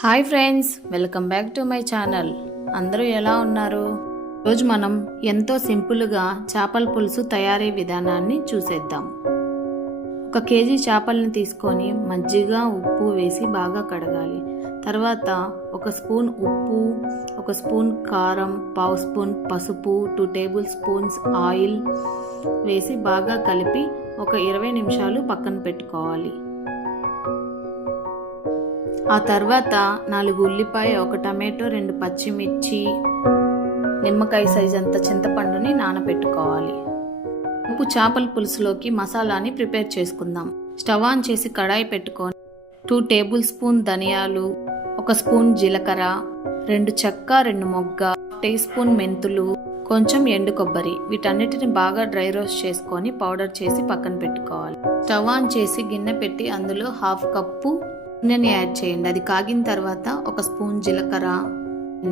Hi friends welcome back to my channel. అందరూ ఎలా ఉన్నారు? రోజు మనం ఎంతో సింపుల్గా చేపల పులుసు తయారీ విధానాన్ని చూసేద్దాం. ఒక కేజీ చేపలను తీసుకొని మజ్జిగ ఉప్పు వేసి బాగా కడగాలి. తర్వాత ఒక స్పూన్ ఉప్పు ఒక స్పూన్ కారం పావు స్పూన్ పసుపు టూ టేబుల్ స్పూన్స్ ఆయిల్ వేసి బాగా కలిపి ఒక ఇరవై నిమిషాలు పక్కన పెట్టుకోవాలి. ఆ తర్వాత నాలుగు ఉల్లిపాయ ఒక టమాటో రెండు పచ్చిమిర్చి నిమ్మకాయ సైజ్ అంత చింతపండుని నానబెట్టుకోవాలి ఉప్పు చేపల పులుసులోకి మసాలాని ప్రిపేర్ చేసుకుందాం. స్టవ్ ఆన్ చేసి కడాయి పెట్టుకొని టూ టేబుల్ స్పూన్ ధనియాలు ఒక స్పూన్ జీలకర్ర రెండు చెక్క రెండు మొగ్గ టీ స్పూన్ మెంతులు కొంచెం ఎండు కొబ్బరి వీటన్నిటిని బాగా డ్రై రోస్ట్ చేసుకొని పౌడర్ చేసి పక్కన పెట్టుకోవాలి. స్టవ్ ఆన్ చేసి గిన్నె పెట్టి అందులో హాఫ్ కప్పు నూనెని యాడ్ చేయండి. అది కాగిన తర్వాత ఒక స్పూన్ జీలకర్ర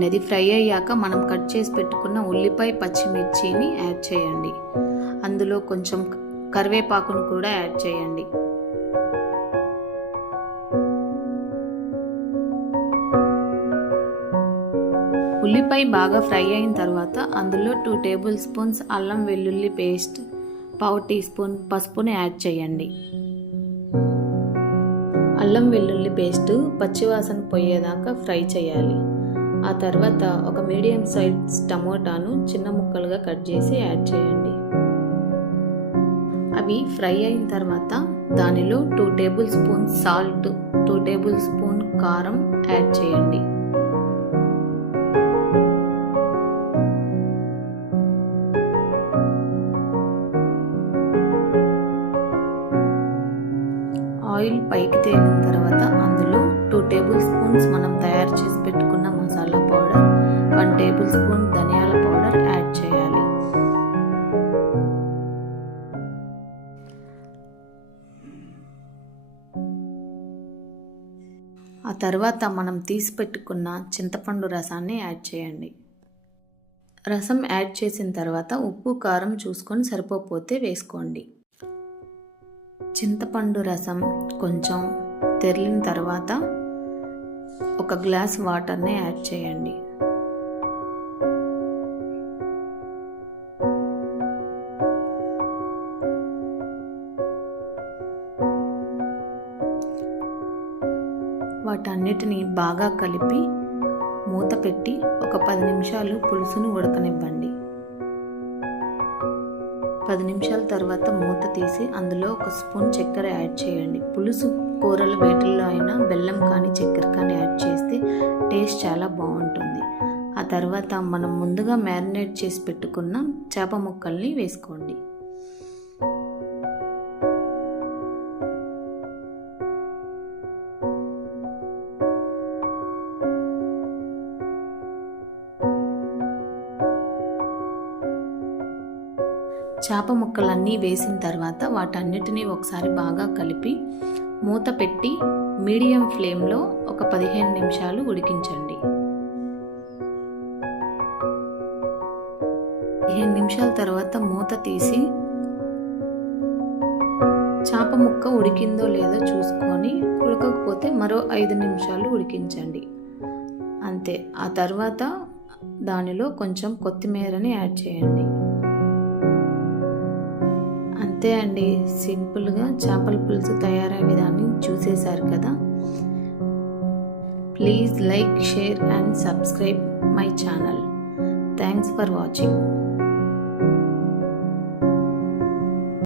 అది ఫ్రై అయ్యాక మనం కట్ చేసి పెట్టుకున్న ఉల్లిపాయ పచ్చిమిర్చిని యాడ్ చేయండి. అందులో కొంచెం కరివేపాకును కూడా యాడ్ చేయండి. ఉల్లిపాయ బాగా ఫ్రై అయిన తర్వాత అందులో టూ టేబుల్ స్పూన్స్ అల్లం వెల్లుల్లి పేస్ట్ పావు టీ స్పూన్ పసుపుని యాడ్ చేయండి. అల్లం వెల్లుల్లి పేస్ట్ పచ్చివాసన పోయేదాకా ఫ్రై చేయాలి. ఆ తర్వాత ఒక మీడియం సైజ్ టమోటాను చిన్న ముక్కలుగా కట్ చేసి యాడ్ చేయండి. అవి ఫ్రై అయిన తర్వాత దానిలో two tablespoon salt two tablespoon కారం యాడ్ చేయండి. ఆయిల్ పైకి తేలిన తర్వాత అందులో టూ టేబుల్ స్పూన్స్ మనం తయారు చేసి పెట్టుకున్న masala powder one tablespoon ధనియాల పౌడర్ యాడ్ చేయాలి. ఆ తర్వాత మనం తీసి పెట్టుకున్న చింతపండు రసాన్ని యాడ్ చేయండి. రసం యాడ్ చేసిన తర్వాత ఉప్పు కారం చూసుకొని సరిపోతే వేసుకోండి. చింతపండు రసం కొంచెం తెరిలిన తర్వాత ఒక గ్లాస్ వాటర్ని యాడ్ చేయండి. వాటన్నిటిని బాగా కలిపి మూత పెట్టి ఒక పది నిమిషాలు పులుసును ఉడకనివ్వండి. పది నిమిషాల తర్వాత మూత తీసి అందులో ఒక స్పూన్ చక్కెర యాడ్ చేయండి. పులుసు కూరల వేటల్లో అయినా బెల్లం కానీ చక్కెర కానీ యాడ్ చేస్తే టేస్ట్ చాలా బాగుంటుంది. ఆ తర్వాత మనం ముందుగా మ్యారినేట్ చేసి పెట్టుకున్న చేప ముక్కల్ని వేసుకోండి. చేప ముక్కలన్నీ వేసిన తర్వాత వాటన్నిటినీ ఒకసారి బాగా కలిపి మూత పెట్టి మీడియం ఫ్లేమ్లో ఒక పదిహేను నిమిషాలు ఉడికించండి. పదిహేను నిమిషాల తర్వాత మూత తీసి చేప ముక్క ఉడికిందో లేదో చూసుకొని ఉడకకపోతే మరో ఐదు నిమిషాలు ఉడికించండి. అంతే. ఆ తర్వాత దానిలో కొంచెం కొత్తిమీరని యాడ్ చేయండి. అంతే అండి. సింపుల్గా చేపల పులుసు తయారయ్యే విధాన్ని చూసేశారు కదా. Please like share and subscribe my channel. Thanks for watching.